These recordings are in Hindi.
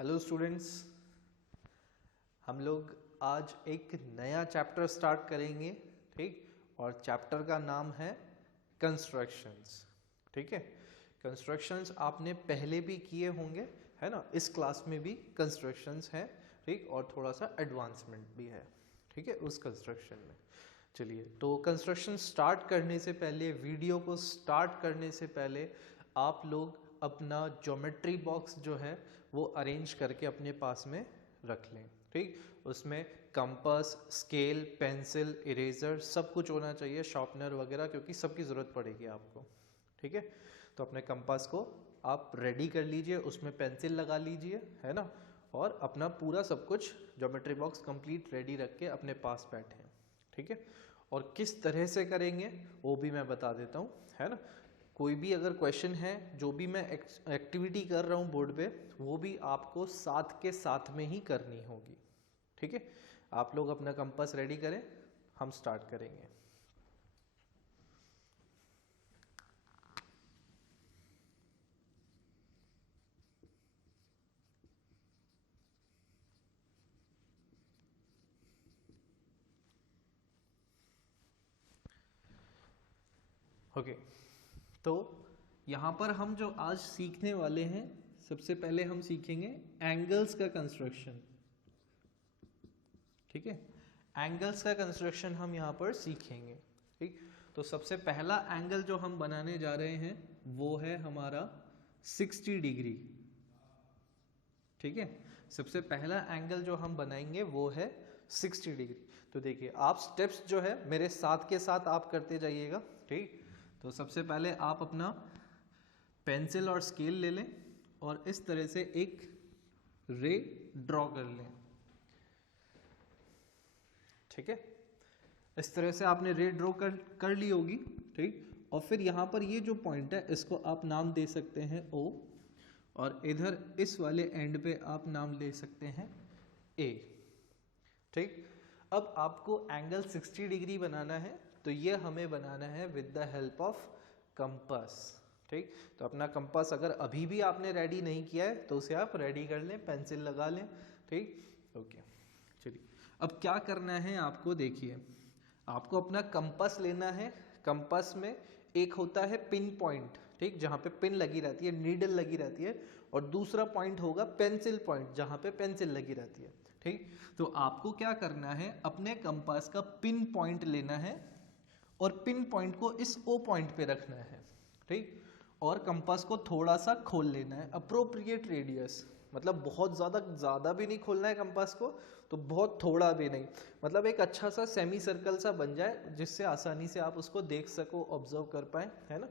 हेलो स्टूडेंट्स, हम लोग आज एक नया चैप्टर स्टार्ट करेंगे। ठीक, और चैप्टर का नाम है कंस्ट्रक्शंस। ठीक है, कंस्ट्रक्शंस आपने पहले भी किए होंगे, है ना। इस क्लास में भी कंस्ट्रक्शंस है, ठीक, और थोड़ा सा एडवांसमेंट भी है, ठीक है, उस कंस्ट्रक्शन में। चलिए, तो कंस्ट्रक्शन स्टार्ट करने से पहले, वीडियो को स्टार्ट करने से पहले आप लोग अपना ज्योमेट्री बॉक्स जो है वो अरेंज करके अपने पास में रख लें। ठीक, उसमें कंपास, स्केल, पेंसिल, इरेजर सब कुछ होना चाहिए, शार्पनर वगैरह, क्योंकि सबकी ज़रूरत पड़ेगी आपको। ठीक है, तो अपने कंपास को आप रेडी कर लीजिए, उसमें पेंसिल लगा लीजिए, है ना, और अपना पूरा सब कुछ ज्योमेट्री बॉक्स कंप्लीट रेडी रख के अपने पास बैठे। ठीक है, और किस तरह से करेंगे वो भी मैं बता देता हूँ, है ना। कोई भी अगर क्वेश्चन है, जो भी मैं एक्टिविटी कर रहा हूँ बोर्ड पे, वो भी आपको साथ के साथ में ही करनी होगी। ठीक है, आप लोग अपना कंपास रेडी करें, हम स्टार्ट करेंगे। ओके, तो यहाँ पर हम जो आज सीखने वाले हैं, सबसे पहले हम सीखेंगे एंगल्स का कंस्ट्रक्शन। ठीक है, एंगल्स का कंस्ट्रक्शन हम यहाँ पर सीखेंगे। ठीक, तो सबसे पहला एंगल जो हम बनाने जा रहे हैं वो है हमारा 60 डिग्री। ठीक है, सबसे पहला एंगल जो हम बनाएंगे वो है 60 डिग्री। तो देखिए, आप स्टेप्स जो है मेरे साथ के साथ आप करते जाइएगा। ठीक, तो सबसे पहले आप अपना पेंसिल और स्केल ले लें और इस तरह से एक रे ड्रॉ कर लें। ठीक है, इस तरह से आपने रे ड्रॉ कर ली होगी। ठीक, और फिर यहाँ पर ये जो पॉइंट है इसको आप नाम दे सकते हैं O, और इधर इस वाले एंड पे आप नाम ले सकते हैं A। ठीक, अब आपको एंगल 60 डिग्री बनाना है, तो ये हमें बनाना है with the help of compass. ठीक, तो अपना कंपास अगर अभी भी आपने रेडी नहीं किया है तो उसे आप रेडी कर लें, पेंसिल लगा लें। ठीक, ओके, चलिए अब क्या करना है आपको, देखिए आपको अपना कंपास लेना है। कंपास में एक होता है पिन पॉइंट, ठीक, जहाँ पे पिन लगी रहती है, नीडल लगी रहती है, और दूसरा पॉइंट होगा पेंसिल पॉइंट, जहाँ पे पेंसिल लगी रहती है। ठीक, तो आपको क्या करना है, अपने कंपास का पिन पॉइंट लेना है और पिन पॉइंट को इस O पॉइंट पे रखना है। ठीक, और कंपास को थोड़ा सा खोल लेना है, अप्रोप्रिएट रेडियस, मतलब बहुत ज़्यादा भी नहीं खोलना है कंपास को, तो बहुत थोड़ा भी नहीं, मतलब एक अच्छा सा सेमी सर्कल सा बन जाए जिससे आसानी से आप उसको देख सको, ऑब्जर्व कर पाए, है ना।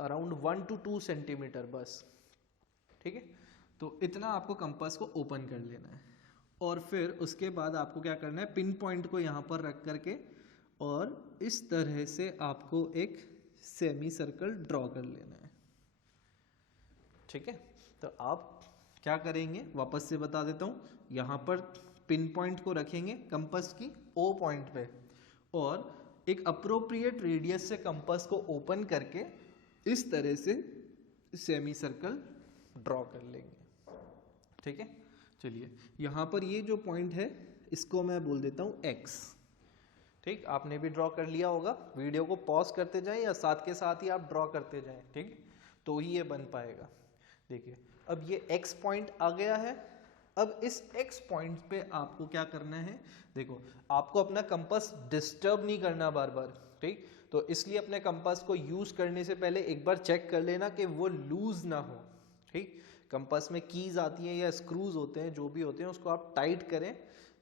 अराउंड 1 to 2 सेंटीमीटर बस। ठीक है, तो इतना आपको कंपास को ओपन कर लेना है, और फिर उसके बाद आपको क्या करना है, पिन पॉइंट को यहाँ पर रख करके और इस तरह से आपको एक सेमी सर्कल ड्रॉ कर लेना है। ठीक है, तो आप क्या करेंगे, वापस से बता देता हूँ, यहाँ पर पिन पॉइंट को रखेंगे कंपास की O पॉइंट पे, और एक अप्रोप्रिएट रेडियस से कंपास को ओपन करके इस तरह से सेमी सर्कल ड्रॉ कर लेंगे। ठीक है, चलिए यहाँ पर ये जो पॉइंट है इसको मैं बोल देता हूँ X। ठीक, आपने भी ड्रॉ कर लिया होगा, वीडियो को पॉज करते जाएं या साथ के साथ ही आप ड्रॉ करते जाएं, ठीक, तो ही ये बन पाएगा। देखिए, अब ये X पॉइंट आ गया है। अब इस X पॉइंट पे आपको क्या करना है, देखो आपको अपना कंपास डिस्टर्ब नहीं करना बार बार। ठीक, तो इसलिए अपने कंपास को यूज करने से पहले एक बार चेक कर लेना कि वो लूज ना हो। ठीक, कंपास में कीज आती हैं या स्क्रूज होते हैं, जो भी होते हैं उसको आप टाइट करें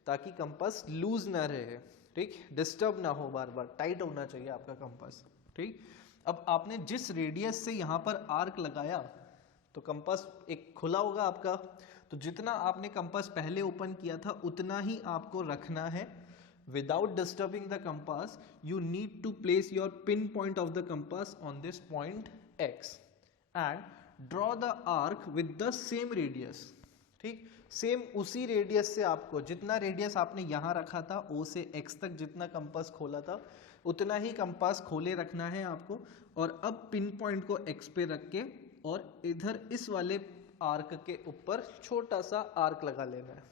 ताकि कंपास लूज ना रहे। ठीक, डिस्टर्ब ना हो, बार बार टाइट होना चाहिए आपका कंपास। ठीक, अब आपने जिस रेडियस से यहाँ पर आर्क लगाया तो कंपास एक खुला होगा आपका, तो जितना आपने कंपास पहले ओपन किया था उतना ही आपको रखना है। Without disturbing the compass you need to place your pin point of the compass on this point X and draw the arc with the same radius. ठीक, सेम उसी रेडियस से आपको, जितना रेडियस आपने यहाँ रखा था O से X तक जितना कंपास खोला था उतना ही कंपास खोले रखना है आपको, और अब पिन पॉइंट को X पे रख के और इधर इस वाले आर्क के ऊपर छोटा सा आर्क लगा लेना है।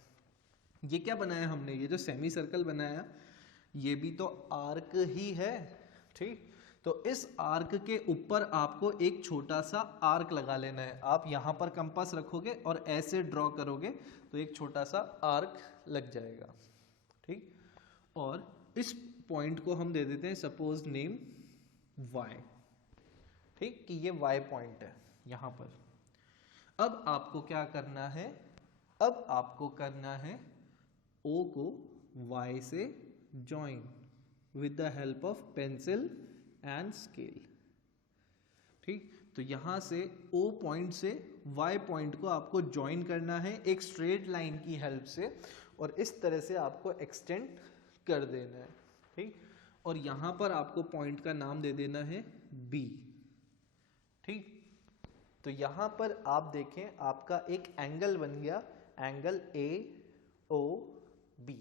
ये क्या बनाया हमने, ये जो सेमी सर्कल बनाया ये भी तो आर्क ही है, ठीक। तो इस आर्क के ऊपर आपको एक छोटा सा आर्क लगा लेना है। आप यहाँ पर कंपास रखोगे और ऐसे ड्रॉ करोगे तो एक छोटा सा आर्क लग जाएगा, ठीक। और इस पॉइंट को हम दे देते हैं सपोज नेम y, ठीक, कि ये y पॉइंट है यहाँ पर। अब आपको क्या करना है, अब आपको करना है O को y से join with the help of pencil and scale, ठीक। तो यहां से O पॉइंट से Y पॉइंट को आपको ज्वाइन करना है एक स्ट्रेट लाइन की हेल्प से, और इस तरह से आपको एक्सटेंड कर देना है, ठीक। और यहां पर आपको पॉइंट का नाम दे देना है B, ठीक। तो यहां पर आप देखें आपका एक एंगल बन गया, एंगल AOB,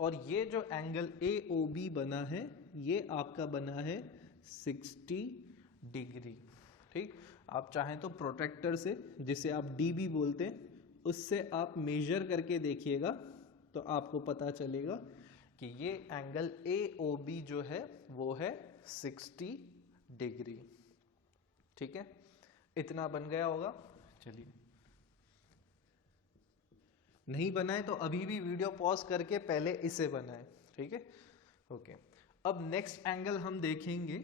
और ये जो एंगल AOB बना है ये आपका बना है 60 डिग्री, ठीक। आप चाहें तो प्रोट्रैक्टर से, जिसे आप DB बोलते हैं, उससे आप मेजर करके देखिएगा तो आपको पता चलेगा कि ये एंगल AOB जो है वो है 60 डिग्री, ठीक है। इतना बन गया होगा। चलिए, नहीं बनाए तो अभी भी वीडियो पॉज करके पहले इसे बनाए, ठीक है, ओके। अब नेक्स्ट एंगल हम देखेंगे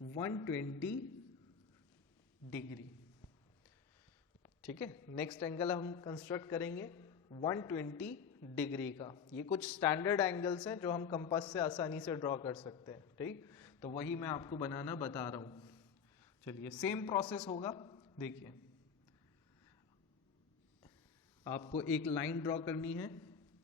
120 डिग्री, ठीक है। नेक्स्ट एंगल हम कंस्ट्रक्ट करेंगे 120 डिग्री का। ये कुछ स्टैंडर्ड एंगल्स हैं जो हम कंपास से आसानी से ड्रॉ कर सकते हैं, ठीक। तो वही मैं आपको बनाना बता रहा हूं। चलिए, सेम प्रोसेस होगा। देखिए, आपको एक लाइन ड्रॉ करनी है।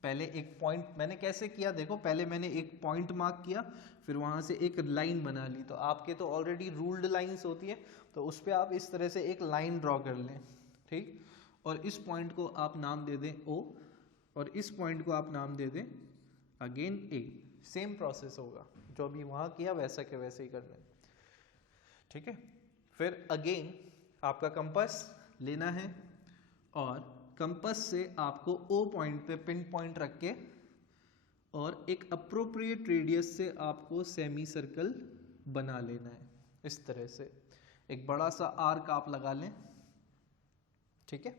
पहले एक पॉइंट मैंने कैसे किया देखो, पहले मैंने एक पॉइंट मार्क किया, फिर वहां से एक लाइन बना ली। तो आपके तो ऑलरेडी रूल्ड लाइंस होती है, तो उस पर आप इस तरह से एक लाइन ड्रॉ कर लें, ठीक। और इस पॉइंट को आप नाम दे दें O, और इस पॉइंट को आप नाम दे दें अगेन A। सेम प्रोसेस होगा, जो अभी वहां किया वैसा के वैसे ही करना है, ठीक है। फिर अगेन आपका कंपास लेना है, और कंपास से आपको O पॉइंट पे पिन पॉइंट रख के और एक अप्रोप्रिएट रेडियस से आपको सेमी सर्कल बना लेना है। इस तरह से एक बड़ा सा आर्क आप लगा लें, ठीक है।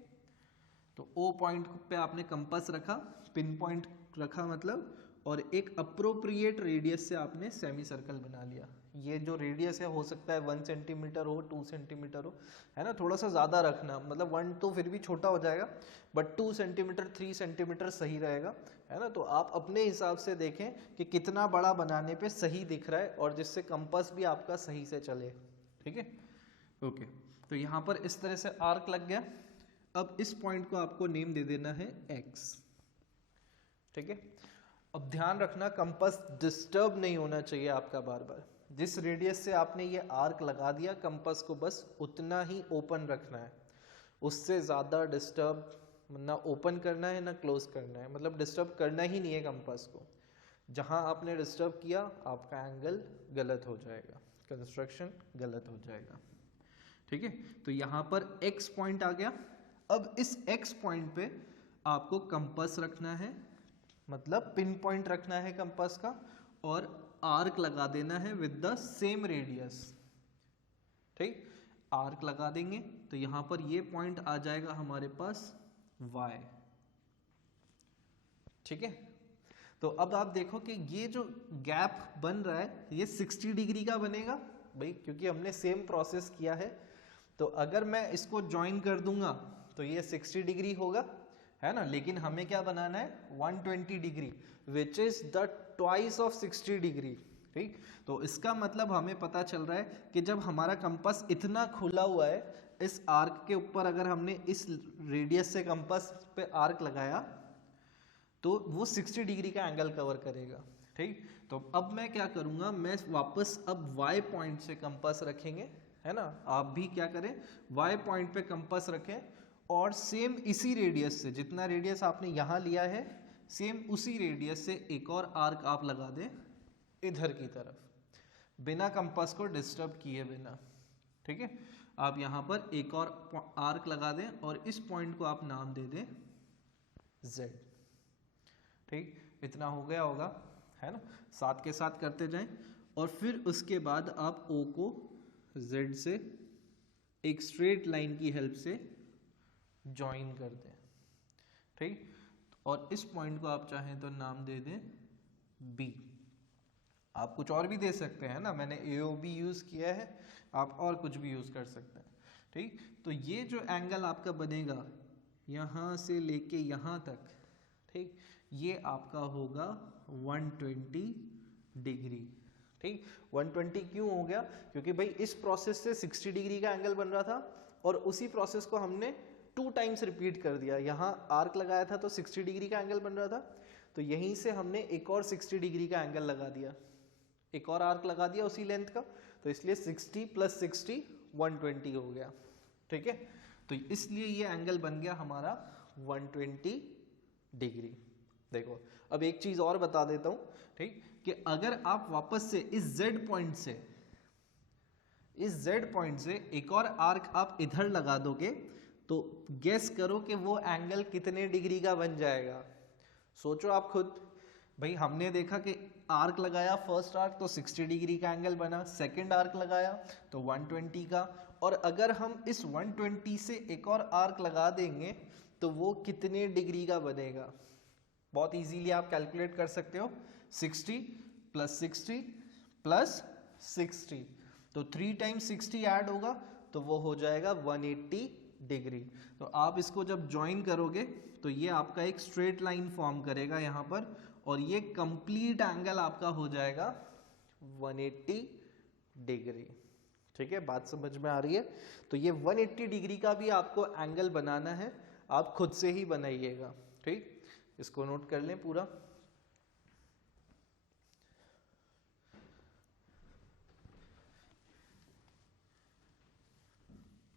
तो O पॉइंट पे आपने कंपास रखा, पिन पॉइंट रखा मतलब, और एक अप्रोप्रिएट रेडियस से आपने सेमी सर्कल बना लिया। ये जो रेडियस है हो सकता है 1 सेंटीमीटर हो, 2 सेंटीमीटर हो, है ना। थोड़ा सा ज़्यादा रखना, मतलब 1 तो फिर भी छोटा हो जाएगा, बट 2 सेंटीमीटर 3 सेंटीमीटर सही रहेगा, है ना। तो आप अपने हिसाब से देखें कि कितना बड़ा बनाने पे सही दिख रहा है, और जिससे कंपास भी आपका सही से चले, ठीक है, ओके। तो यहाँ पर इस तरह से आर्क लग गया। अब इस पॉइंट को आपको नेम दे देना है X, ठीक है। अब ध्यान रखना, कंपास डिस्टर्ब नहीं होना चाहिए आपका बार बार। जिस रेडियस से आपने ये आर्क लगा दिया, कंपास को बस उतना ही ओपन रखना है, उससे ज़्यादा डिस्टर्ब ना ओपन करना है ना क्लोज करना है, मतलब डिस्टर्ब करना ही नहीं है कंपास को। जहाँ आपने डिस्टर्ब किया आपका एंगल गलत हो जाएगा, कंस्ट्रक्शन गलत हो जाएगा, ठीक है। तो यहाँ पर X पॉइंट आ गया। अब इस X पॉइंट पे आपको कंपास रखना है, मतलब पिन पॉइंट रखना है कंपास का, और आर्क लगा देना है विद द सेम रेडियस, ठीक। आर्क लगा देंगे तो यहां पर ये पॉइंट आ जाएगा हमारे पास Y, ठीक है। तो अब आप देखो कि ये जो गैप बन रहा है ये 60 डिग्री का बनेगा भाई, क्योंकि हमने सेम प्रोसेस किया है। तो अगर मैं इसको ज्वाइन कर दूंगा तो ये 60 डिग्री होगा, है ना। लेकिन हमें क्या बनाना है 120 degree, which is the twice of 60 degree, ठीक। तो इसका मतलब हमें पता चल रहा है कि जब हमारा कंपास इतना खुला हुआ है, इस आर्क के ऊपर अगर हमने इस रेडियस से कंपास पे आर्क लगाया तो वो 60 डिग्री का एंगल कवर करेगा, ठीक। तो अब मैं क्या करूंगा, मैं वापस अब Y पॉइंट से कंपास रखेंगे, है ना। आप भी क्या करें, Y पॉइंट पे कंपास रखें, और सेम इसी रेडियस से, जितना रेडियस आपने यहाँ लिया है, सेम उसी रेडियस से एक और आर्क आप लगा दें इधर की तरफ, बिना कंपास को डिस्टर्ब किए बिना, ठीक है। आप यहाँ पर एक और आर्क लगा दें और इस पॉइंट को आप नाम दे दें Z। ठीक, इतना हो गया होगा, है ना। साथ के साथ करते जाएं और फिर उसके बाद आप O को Z से एक स्ट्रेट लाइन की हेल्प से ज्वाइन कर दें। ठीक, और इस पॉइंट को आप चाहें तो नाम दे दें B। आप कुछ और भी दे सकते हैं ना, मैंने AOB यूज किया है, आप और कुछ भी यूज कर सकते हैं। ठीक, तो ये जो एंगल आपका बनेगा यहाँ से लेके यहाँ तक, ठीक, ये आपका होगा 120 डिग्री। ठीक, 120 क्यों हो गया? क्योंकि भाई इस प्रोसेस से 60 डिग्री का एंगल बन रहा था और उसी प्रोसेस को हमने 2 टाइम्स रिपीट कर दिया। यहाँ आर्क लगाया था तो 60 डिग्री का एंगल बन रहा था, तो यहीं से हमने एक और 60 डिग्री का एंगल लगा दिया, एक और आर्क लगा दिया उसी लेंथ का, तो इसलिए 60 + 60 120 हो गया। ठीक है, तो इसलिए ये एंगल बन गया हमारा 120 डिग्री। देखो अब एक चीज और बता देता हूं, ठीक, कि अगर आप वापस से इस Z पॉइंट से एक और आर्क आप इधर लगा दोगे तो गेस करो कि वो एंगल कितने डिग्री का बन जाएगा। सोचो आप खुद। भाई हमने देखा कि आर्क लगाया, फर्स्ट आर्क तो 60 डिग्री का एंगल बना, सेकंड आर्क लगाया तो 120 का, और अगर हम इस 120 से एक और आर्क लगा देंगे तो वो कितने डिग्री का बनेगा? बहुत इजीली आप कैलकुलेट कर सकते हो, 60 + 60 + 60, तो 3 टाइम्स 60 ऐड होगा तो वो हो जाएगा 180 डिग्री। तो आप इसको जब ज्वाइन करोगे तो ये आपका एक स्ट्रेट लाइन फॉर्म करेगा यहाँ पर, और ये कंप्लीट एंगल आपका हो जाएगा 180 डिग्री। ठीक है, बात समझ में आ रही है? तो ये 180 डिग्री का भी आपको एंगल बनाना है, आप खुद से ही बनाइएगा। ठीक, इसको नोट कर लें पूरा।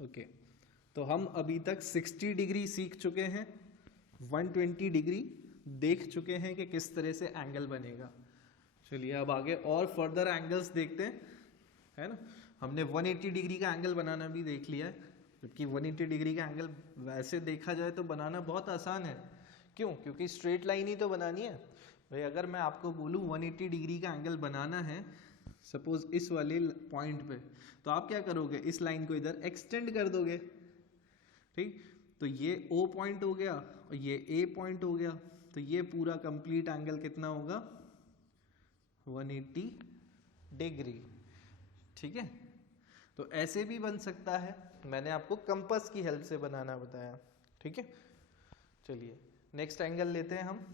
ओके, तो हम अभी तक 60 डिग्री सीख चुके हैं, 120 डिग्री देख चुके हैं कि किस तरह से एंगल बनेगा। चलिए अब आगे और फर्दर एंगल्स देखते हैं, है ना। हमने 180 डिग्री का एंगल बनाना भी देख लिया है, जबकि 180 डिग्री का एंगल वैसे देखा जाए तो बनाना बहुत आसान है। क्यों? क्योंकि स्ट्रेट लाइन ही तो बनानी है। भाई अगर मैं आपको बोलूँ 180 डिग्री का एंगल बनाना है सपोज इस वाले पॉइंट पे, तो आप क्या करोगे? इस लाइन को इधर एक्सटेंड कर दोगे। ठीक, तो ये O पॉइंट हो गया और ये A पॉइंट हो गया, तो ये पूरा कंप्लीट एंगल कितना होगा? 180 डिग्री। ठीक है, तो ऐसे भी बन सकता है, मैंने आपको कंपास की हेल्प से बनाना बताया। ठीक है, चलिए नेक्स्ट एंगल लेते हैं हम।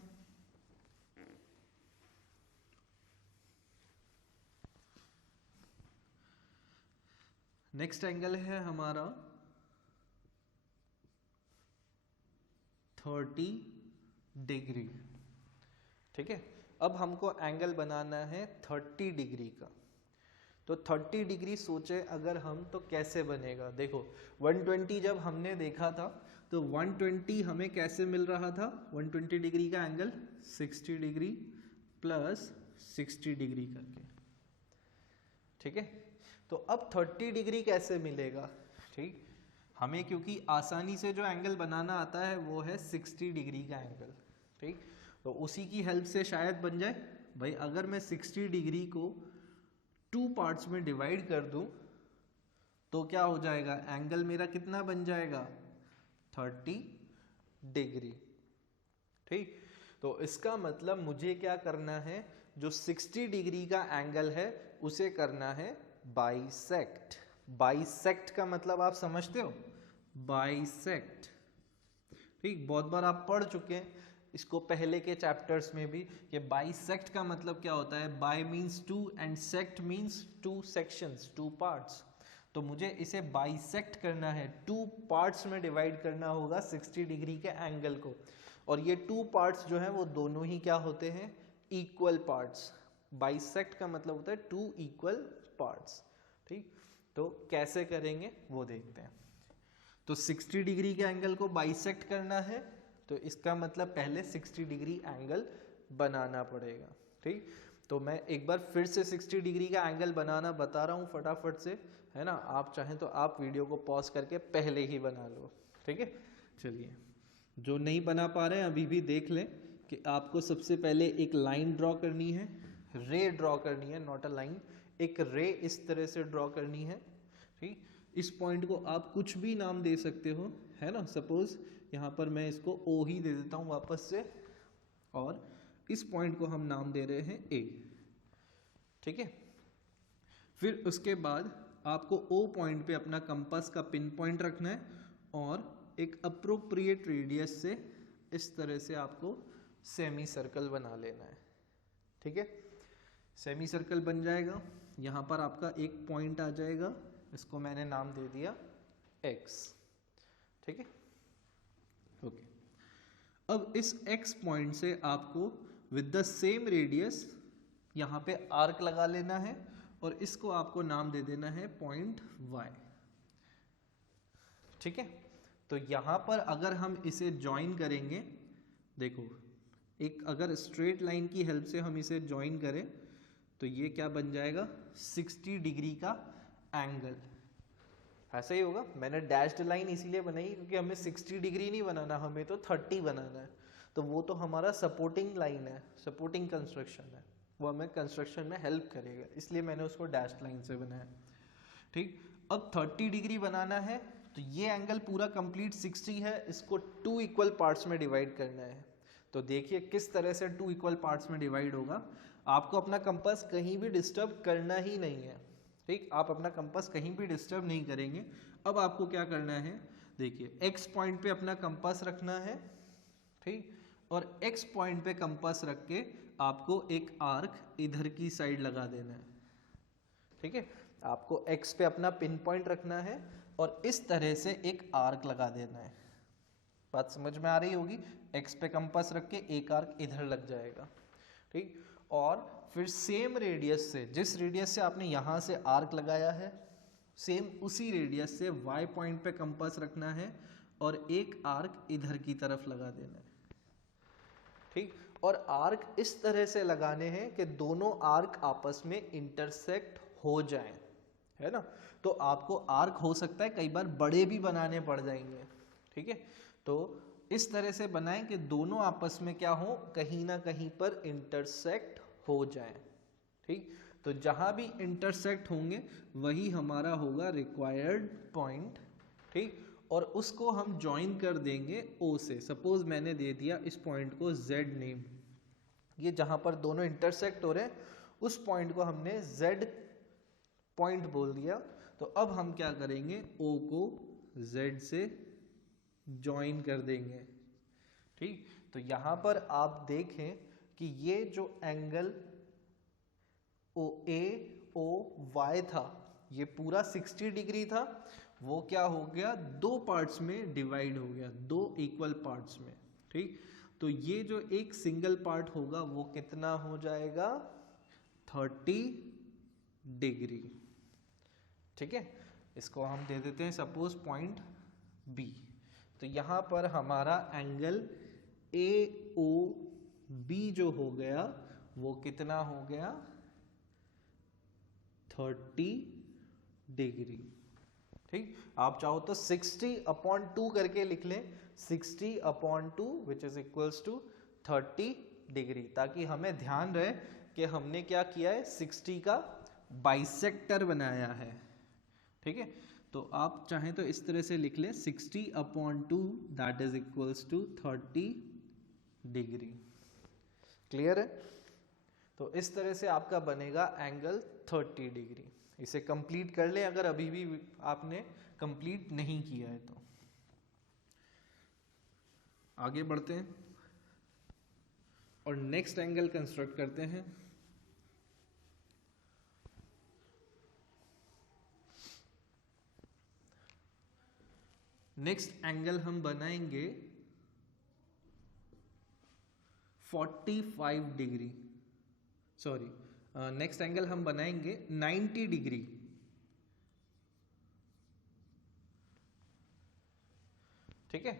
नेक्स्ट एंगल है हमारा 30 डिग्री। ठीक है, अब हमको एंगल बनाना है 30 डिग्री का। तो 30 डिग्री सोचे अगर हम तो कैसे बनेगा? देखो 120 जब हमने देखा था तो 120 हमें कैसे मिल रहा था? 120 डिग्री का एंगल 60 डिग्री + 60 डिग्री करके। ठीक है, तो अब 30 डिग्री कैसे मिलेगा? ठीक, हमें क्योंकि आसानी से जो एंगल बनाना आता है वो है 60 डिग्री का एंगल। ठीक, तो उसी की हेल्प से शायद बन जाए। भाई अगर मैं 60 डिग्री को 2 पार्ट्स में डिवाइड कर दूं तो क्या हो जाएगा? एंगल मेरा कितना बन जाएगा? 30 डिग्री। ठीक, तो इसका मतलब मुझे क्या करना है? जो 60 डिग्री का एंगल है उसे करना है बाइसेक्ट। बाइसेक्ट का मतलब आप समझते हो? बाइसेक्ट। ठीक, बहुत बार आप पढ़ चुके हैं इसको पहले के चैप्टर्स में भी, कि बाइसेक्ट का मतलब क्या होता है। Bye means 2 and sect means 2 sections, 2 parts. तो मुझे इसे बाइसेक्ट करना है, 2 पार्ट्स में डिवाइड करना होगा 60 डिग्री के एंगल को। और ये 2 पार्ट्स जो हैं वो दोनों ही क्या होते हैं? Equal parts. बाइसेक्ट का मतलब होता है 2 इक्वल पार्ट्स। ठीक, तो कैसे करेंगे वो देखते हैं। तो 60 डिग्री के एंगल को बाइसेक्ट करना है तो इसका मतलब पहले 60 डिग्री एंगल बनाना पड़ेगा। ठीक, तो मैं एक बार फिर से 60 डिग्री का एंगल बनाना बता रहा हूँ फटाफट से, है ना। आप चाहें तो आप वीडियो को पॉज करके पहले ही बना लो, ठीक है। चलिए, जो नहीं बना पा रहे हैं अभी भी देख लें कि आपको सबसे पहले एक लाइन ड्रॉ करनी है, रे ड्रॉ करनी है, नॉट अ लाइन, एक रे इस तरह से ड्रॉ करनी है, ठीक। इस पॉइंट को आप कुछ भी नाम दे सकते हो, है ना। सपोज यहाँ पर मैं इसको ओ ही दे देता हूँ वापस से, और इस पॉइंट को हम नाम दे रहे हैं ए, ठीक है। फिर उसके बाद आपको ओ पॉइंट पे अपना कंपास का पिन पॉइंट रखना है और एक अप्रोप्रिएट रेडियस से इस तरह से आपको सेमी सर्कल बना लेना है, ठीक है। सेमी सर्कल बन जाएगा, यहाँ पर आपका एक पॉइंट आ जाएगा, इसको मैंने नाम दे दिया x, ठीक है, ओके। अब इस x पॉइंट से आपको विद द सेम रेडियस यहाँ पे आर्क लगा लेना है और इसको आपको नाम दे देना है पॉइंट y, ठीक है। तो यहाँ पर अगर हम इसे ज्वाइन करेंगे, देखो एक अगर स्ट्रेट लाइन की हेल्प से हम इसे ज्वाइन करें तो ये क्या बन जाएगा, 60 डिग्री का एंगल, ऐसा ही होगा। मैंने डैश्ड लाइन इसीलिए बनाई क्योंकि हमें 60 डिग्री नहीं बनाना, हमें तो 30 बनाना है, तो वो तो हमारा सपोर्टिंग लाइन है, सपोर्टिंग कंस्ट्रक्शन है, वो हमें कंस्ट्रक्शन में हेल्प करेगा, इसलिए मैंने उसको डैश्ड लाइन से बनाया, ठीक। अब 30 डिग्री बनाना है तो ये एंगल पूरा कंप्लीट 60 है, इसको 2 इक्वल पार्ट्स में डिवाइड करना है। तो देखिए किस तरह से 2 इक्वल पार्ट्स में डिवाइड होगा। आपको अपना कंपास कहीं भी डिस्टर्ब करना ही नहीं है, ठीक। आप अपना कंपास कहीं भी डिस्टर्ब नहीं करेंगे। अब आपको क्या करना है, देखिए एक्स पॉइंट पे अपना कंपास रखना है, ठीक, और एक्स पॉइंट पे कंपास रख के आपको एक आर्क इधर की साइड लगा देना है, ठीक है। आपको एक्स पे अपना पिन पॉइंट रखना है और इस तरह से एक आर्क लगा देना है। बात समझ में आ रही होगी। एक्स पे कंपास रख के एक आर्क इधर लग जाएगा, ठीक। और फिर सेम रेडियस से, जिस रेडियस से आपने यहाँ से आर्क लगाया है, सेम उसी रेडियस से वाई पॉइंट पे कंपास रखना है और एक आर्क इधर की तरफ लगा देना है, ठीक। और आर्क इस तरह से लगाने हैं कि दोनों आर्क आपस में इंटरसेक्ट हो जाएं, है ना। तो आपको आर्क हो सकता है कई बार बड़े भी बनाने पड़ जाएंगे, ठीक है। तो इस तरह से बनाएं कि दोनों आपस में क्या हो, कहीं ना कहीं पर इंटरसेक्ट हो जाएं, ठीक। तो जहां भी इंटरसेक्ट होंगे वही हमारा होगा रिक्वायर्ड पॉइंट, ठीक। और उसको हम ज्वाइन कर देंगे O से। सपोज मैंने दे दिया इस पॉइंट को Z नेम, ये जहां पर दोनों इंटरसेक्ट हो रहे हैं उस पॉइंट को हमने Z पॉइंट बोल दिया। तो अब हम क्या करेंगे, O को Z से ज्वाइन कर देंगे, ठीक। तो यहां पर आप देखें कि ये जो एंगल OAOY था, ये पूरा 60 डिग्री था, वो क्या हो गया, दो पार्ट्स में डिवाइड हो गया, दो इक्वल पार्ट्स में, ठीक। तो ये जो एक सिंगल पार्ट होगा वो कितना हो जाएगा, 30 डिग्री, ठीक है। इसको हम दे देते हैं सपोज पॉइंट B। तो यहाँ पर हमारा एंगल AOB जो हो गया वो कितना हो गया, 30 डिग्री, ठीक। आप चाहो तो 60/2 करके लिख लें, 60/2 which is equals to 30 degree, ताकि हमें ध्यान रहे कि हमने क्या किया है, 60 का बाइसेक्टर बनाया है, ठीक है। तो आप चाहें तो इस तरह से लिख लें 60/2 that is equals to 30 degree. Clear है। तो इस तरह से आपका बनेगा एंगल 30 डिग्री। इसे कंप्लीट कर ले अगर अभी भी आपने कंप्लीट नहीं किया है तो। आगे बढ़ते हैं और नेक्स्ट एंगल कंस्ट्रक्ट करते हैं। नेक्स्ट एंगल हम बनाएंगे 45 डिग्री, सॉरी नेक्स्ट एंगल हम बनाएंगे 90 डिग्री, ठीक है।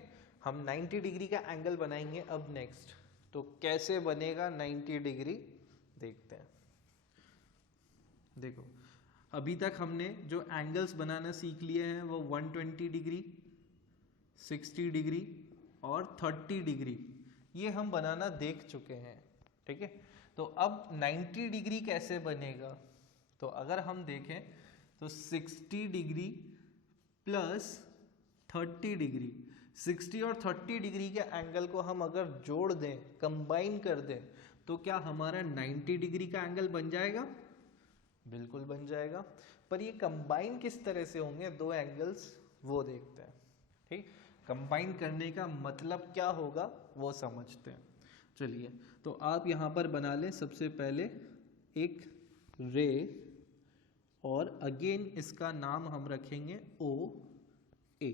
हम 90 डिग्री का एंगल बनाएंगे अब नेक्स्ट। तो कैसे बनेगा 90 डिग्री देखते हैं। देखो अभी तक हमने जो एंगल्स बनाना सीख लिए हैं वो 120 डिग्री, 60 डिग्री और 30 डिग्री, ये हम बनाना देख चुके हैं, ठीक है। तो अब 90 डिग्री कैसे बनेगा? तो अगर हम देखें तो 60 डिग्री प्लस 30 डिग्री, 60 और 30 डिग्री के एंगल को हम अगर जोड़ दें, कंबाइन कर दें, तो क्या हमारा 90 डिग्री का एंगल बन जाएगा? बिल्कुल बन जाएगा। पर ये कंबाइन किस तरह से होंगे दो एंगल्स, वो देखते हैं, ठीक। कंबाइन करने का मतलब क्या होगा वो समझते हैं। चलिए, तो आप यहाँ पर बना लें सबसे पहले एक रे, और अगेन इसका नाम हम रखेंगे ओ ए,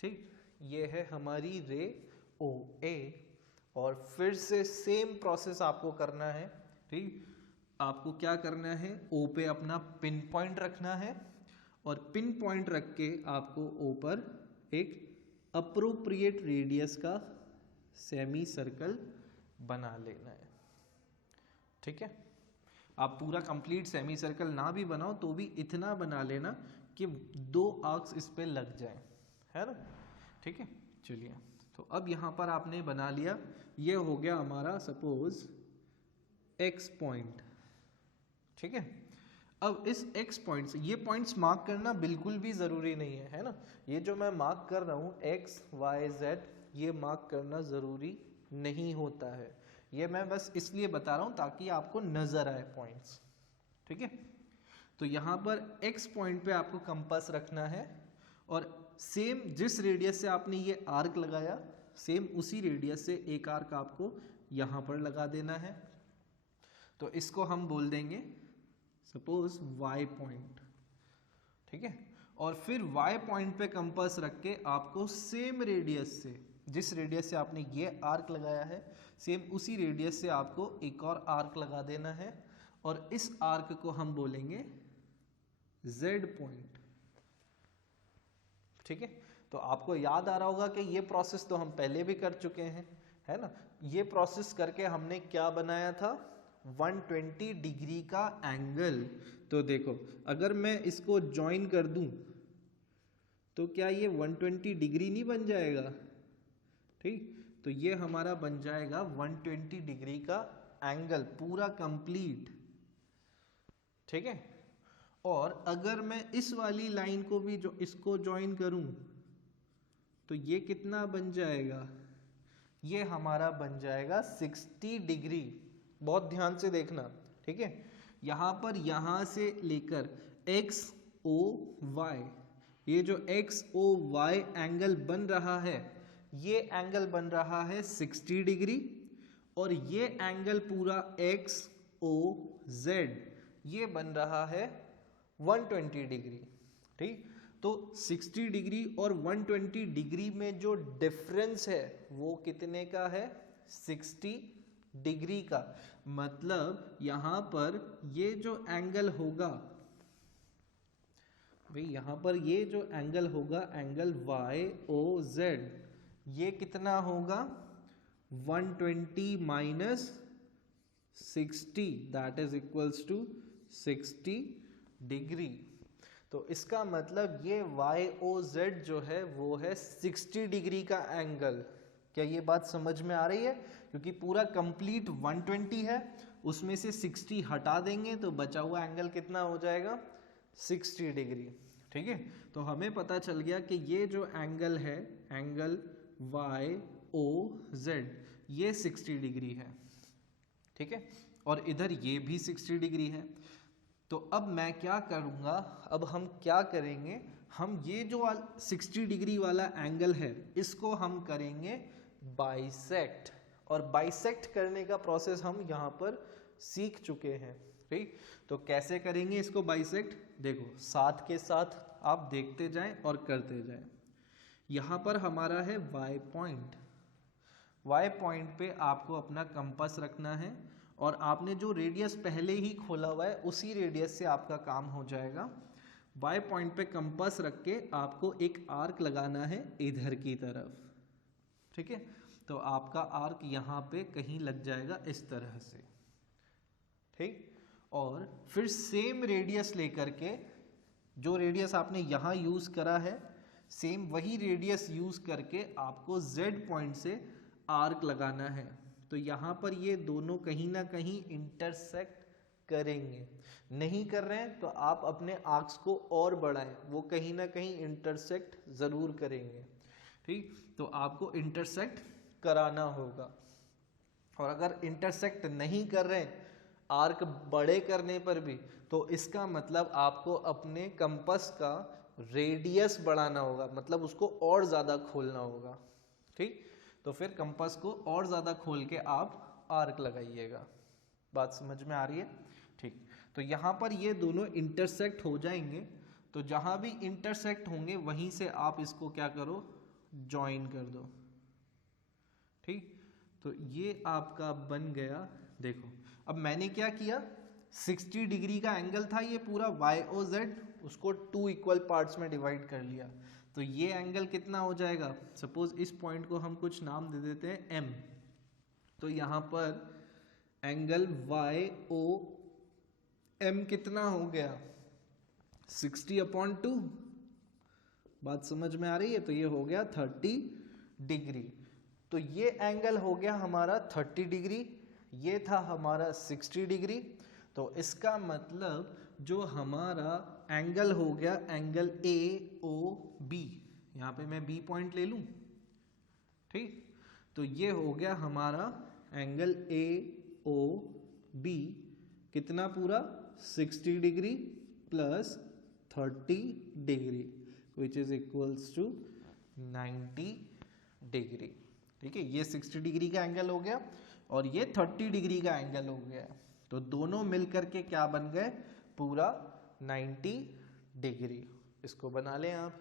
ठीक। ये है हमारी रे ओ ए, और फिर से सेम प्रोसेस आपको करना है, ठीक। आपको क्या करना है, ओ पे अपना पिन पॉइंट रखना है, और पिन पॉइंट रख के आपको ओ पर एक अप्रोप्रिएट रेडियस का सेमी सर्कल बना लेना है, ठीक है। आप पूरा कंप्लीट सेमी सर्कल ना भी बनाओ तो भी इतना बना लेना कि दो आर्क्स इस पे लग जाए, है ना, ठीक है। चलिए, तो अब यहाँ पर आपने बना लिया, ये हो गया हमारा सपोज एक्स पॉइंट, ठीक है। अब इस एक्स पॉइंट से ये पॉइंट्स मार्क करना बिल्कुल भी ज़रूरी नहीं है ना। ये जो मैं मार्क कर रहा हूँ एक्स वाई जेड, ये मार्क करना ज़रूरी नहीं होता है। ये मैं बस इसलिए बता रहा हूँ ताकि आपको नज़र आए पॉइंट्स, ठीक है। तो यहाँ पर एक्स पॉइंट पे आपको कंपास रखना है, और सेम जिस रेडियस से आपने ये आर्क लगाया, सेम उसी रेडियस से एक आर्क आपको यहाँ पर लगा देना है। तो इसको हम बोल देंगे सपोज y पॉइंट, ठीक है। और फिर y पॉइंट पे कंपास रख के आपको सेम रेडियस से, जिस रेडियस से आपने ये आर्क लगाया है, सेम उसी रेडियस से आपको एक और आर्क लगा देना है, और इस आर्क को हम बोलेंगे z पॉइंट, ठीक है। तो आपको याद आ रहा होगा कि ये प्रोसेस तो हम पहले भी कर चुके हैं, है ना। ये प्रोसेस करके हमने क्या बनाया था, 120 डिग्री का एंगल। तो देखो, अगर मैं इसको ज्वाइन कर दूं तो क्या ये 120 डिग्री नहीं बन जाएगा, ठीक। तो ये हमारा बन जाएगा 120 डिग्री का एंगल पूरा कंप्लीट, ठीक है। और अगर मैं इस वाली लाइन को भी जो इसको ज्वाइन करूं तो ये कितना बन जाएगा, ये हमारा बन जाएगा 60 डिग्री। बहुत ध्यान से देखना, ठीक है। यहाँ पर यहाँ से लेकर एक्स ओ वाई, ये जो एक्स ओ वाई एंगल बन रहा है, ये एंगल बन रहा है 60 डिग्री, और ये एंगल पूरा एक्स ओ जेड ये बन रहा है 120 डिग्री, ठीक। तो 60 डिग्री और 120 डिग्री में जो डिफरेंस है वो कितने का है, 60 डिग्री का। मतलब यहाँ पर ये जो एंगल होगा भाई, यहाँ पर ये जो एंगल होगा, एंगल वाई ओ जेड, ये कितना होगा 120 minus 60, that is equals to 60 degree. तो इसका मतलब ये वाई ओ जेड जो है वो है 60 डिग्री का एंगल। क्या ये बात समझ में आ रही है? क्योंकि पूरा कंप्लीट 120 है, उसमें से 60 हटा देंगे तो बचा हुआ एंगल कितना हो जाएगा, 60 डिग्री, ठीक है। तो हमें पता चल गया कि ये जो एंगल है, एंगल वाई ओ जेड, ये 60 डिग्री है, ठीक है। और इधर ये भी 60 डिग्री है। तो अब मैं क्या करूँगा, अब हम क्या करेंगे, हम ये जो 60 डिग्री वाला एंगल है इसको हम करेंगे बाइसेक्ट। और बाइसेक्ट करने का प्रोसेस हम यहाँ पर सीख चुके हैं, ठीक। तो कैसे करेंगे इसको बाइसेक्ट, देखो साथ के साथ आप देखते जाएं और करते जाएं। यहाँ पर हमारा है वाई पॉइंट, वाई पॉइंट पे आपको अपना कंपास रखना है, और आपने जो रेडियस पहले ही खोला हुआ है उसी रेडियस से आपका काम हो जाएगा। वाई पॉइंट पे कंपास रख के आपको एक आर्क लगाना है इधर की तरफ, ठीक है। तो आपका आर्क यहाँ पे कहीं लग जाएगा इस तरह से, ठीक। और फिर सेम रेडियस लेकर के, जो रेडियस आपने यहाँ यूज़ करा है सेम वही रेडियस यूज़ करके आपको Z पॉइंट से आर्क लगाना है। तो यहाँ पर ये दोनों कहीं ना कहीं इंटरसेक्ट करेंगे। नहीं कर रहे हैं तो आप अपने आर्क्स को और बढ़ाएं, वो कहीं ना कहीं इंटरसेक्ट ज़रूर करेंगे। ठीक, तो आपको इंटरसेक्ट कराना होगा। और अगर इंटरसेक्ट नहीं कर रहे हैं आर्क बड़े करने पर भी, तो इसका मतलब आपको अपने कंपास का रेडियस बढ़ाना होगा, मतलब उसको और ज़्यादा खोलना होगा। ठीक, तो फिर कंपास को और ज़्यादा खोल के आप आर्क लगाइएगा। बात समझ में आ रही है? ठीक, तो यहाँ पर ये दोनों इंटरसेक्ट हो जाएंगे। तो जहाँ भी इंटरसेक्ट होंगे वहीं से आप इसको क्या करो, ज्वाइन कर दो। ठीक, तो ये आपका बन गया। देखो अब मैंने क्या किया, 60 डिग्री का एंगल था ये पूरा YOZ, उसको 2 इक्वल पार्ट्स में डिवाइड कर लिया। तो ये एंगल कितना हो जाएगा, सपोज इस पॉइंट को हम कुछ नाम दे देते हैं M। तो यहाँ पर एंगल YOM कितना हो गया, 60/2। बात समझ में आ रही है? तो ये हो गया 30 डिग्री। तो ये एंगल हो गया हमारा 30 डिग्री, ये था हमारा 60 डिग्री। तो इसका मतलब जो हमारा एंगल हो गया एंगल AOB, यहाँ पे मैं B पॉइंट ले लूँ। ठीक, तो ये हो गया हमारा एंगल AOB कितना पूरा 60 degree plus 30 degree which is equals to 90 degree. ठीक है, ये 60 डिग्री का एंगल हो गया और ये 30 डिग्री का एंगल हो गया। तो दोनों मिलकर के क्या बन गए, पूरा 90 डिग्री। इसको बना लें आप।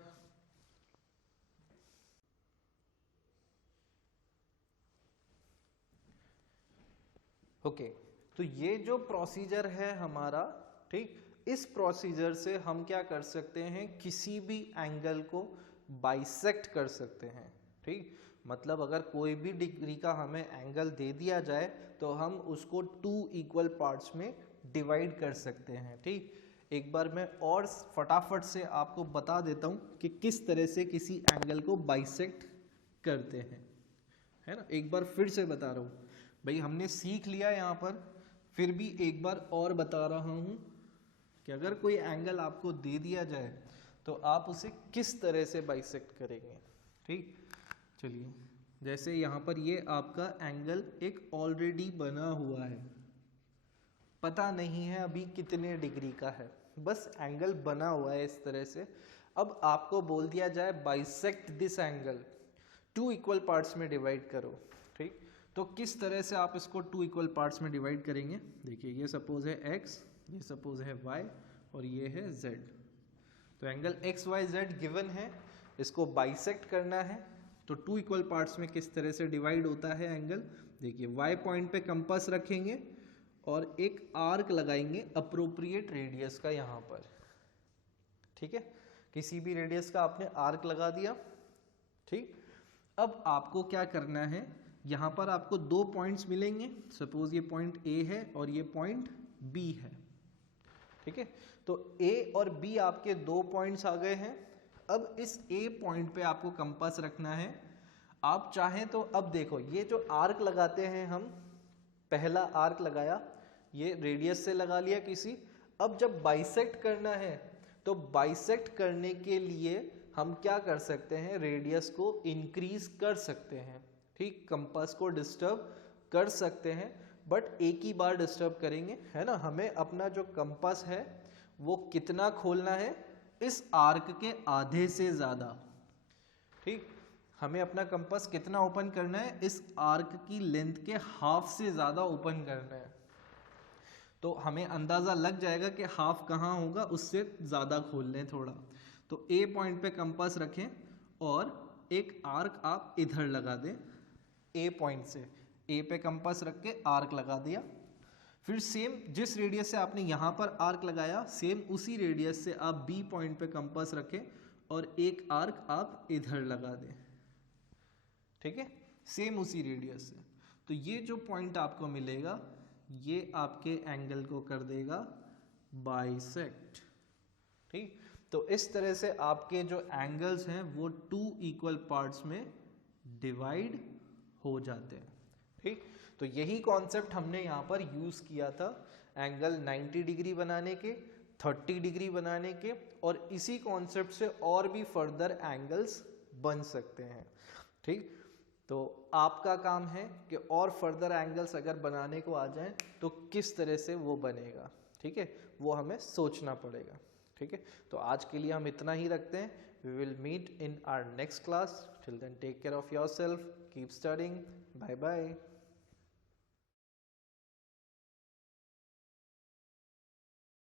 ओके, तो ये जो प्रोसीजर है हमारा, ठीक, इस प्रोसीजर से हम क्या कर सकते हैं, किसी भी एंगल को बाइसेक्ट कर सकते हैं। ठीक, मतलब अगर कोई भी डिग्री का हमें एंगल दे दिया जाए तो हम उसको 2 इक्वल पार्ट्स में डिवाइड कर सकते हैं। ठीक, एक बार मैं और फटाफट से आपको बता देता हूँ कि किस तरह से किसी एंगल को बाइसेक्ट करते हैं, है ना। एक बार फिर से बता रहा हूँ भाई, हमने सीख लिया यहाँ पर, फिर भी एक बार और बता रहा हूँ कि अगर कोई एंगल आपको दे दिया जाए तो आप उसे किस तरह से बाइसेक्ट करेंगे। ठीक, चलिए, जैसे यहाँ पर ये आपका एंगल एक ऑलरेडी बना हुआ है, पता नहीं है अभी कितने डिग्री का है, बस एंगल बना हुआ है इस तरह से। अब आपको बोल दिया जाए bisect this angle, 2 equal parts में डिवाइड करो। ठीक, तो किस तरह से आप इसको 2 इक्वल पार्ट्स में डिवाइड करेंगे। देखिए, ये सपोज है x, ये सपोज है y और ये है z। तो एंगल XYZ गिवन है, इसको बाइसेक्ट करना है। तो 2 इक्वल पार्ट्स में किस तरह से डिवाइड होता है एंगल, देखिए y पॉइंट पे कंपास रखेंगे और एक आर्क लगाएंगे अप्रोप्रिएट रेडियस का यहाँ पर। ठीक है, किसी भी रेडियस का आपने आर्क लगा दिया। ठीक, अब आपको क्या करना है, यहाँ पर आपको 2 पॉइंट्स मिलेंगे, सपोज ये पॉइंट A है और ये पॉइंट B है। ठीक है, तो A और B आपके 2 पॉइंट्स आ गए हैं। अब इस A पॉइंट पे आपको कंपास रखना है। आप चाहें तो अब देखो, ये जो आर्क लगाते हैं हम, पहला आर्क लगाया, ये रेडियस से लगा लिया किसी। अब जब बाइसेक्ट करना है तो बाइसेक्ट करने के लिए हम क्या कर सकते हैं, रेडियस को इंक्रीज कर सकते हैं। ठीक, कंपास को डिस्टर्ब कर सकते हैं, बट एक ही बार डिस्टर्ब करेंगे, है ना। हमें अपना जो कंपास है वो कितना खोलना है, इस आर्क के आधे से ज़्यादा। ठीक, हमें अपना कंपास कितना ओपन करना है, इस आर्क की लेंथ के हाफ से ज़्यादा ओपन करना है। तो हमें अंदाज़ा लग जाएगा कि हाफ कहाँ होगा, उससे ज़्यादा खोल लें थोड़ा। तो A पॉइंट पे कंपास रखें और एक आर्क आप इधर लगा दें। A पॉइंट से A पे कंपास रख के आर्क लगा दिया। फिर सेम जिस रेडियस से आपने यहाँ पर आर्क लगाया, सेम उसी रेडियस से आप B पॉइंट पे कंपास रखें और एक आर्क आप इधर लगा दें। ठीक है, सेम उसी रेडियस से। तो ये जो पॉइंट आपको मिलेगा, ये आपके एंगल को कर देगा बाइसेक्ट। ठीक, तो इस तरह से आपके जो एंगल्स हैं वो 2 इक्वल पार्ट्स में डिवाइड हो जाते हैं। ठीक, तो यही कॉन्सेप्ट हमने यहाँ पर यूज किया था एंगल 90 डिग्री बनाने के, 30 डिग्री बनाने के, और इसी कॉन्सेप्ट से और भी फर्दर एंगल्स बन सकते हैं। ठीक, तो आपका काम है कि और फर्दर एंगल्स अगर बनाने को आ जाएं तो किस तरह से वो बनेगा। ठीक है, वो हमें सोचना पड़ेगा। ठीक है, तो आज के लिए हम इतना ही रखते हैं। We will meet in our next class. Till then take care of yourself, keep studying, bye bye.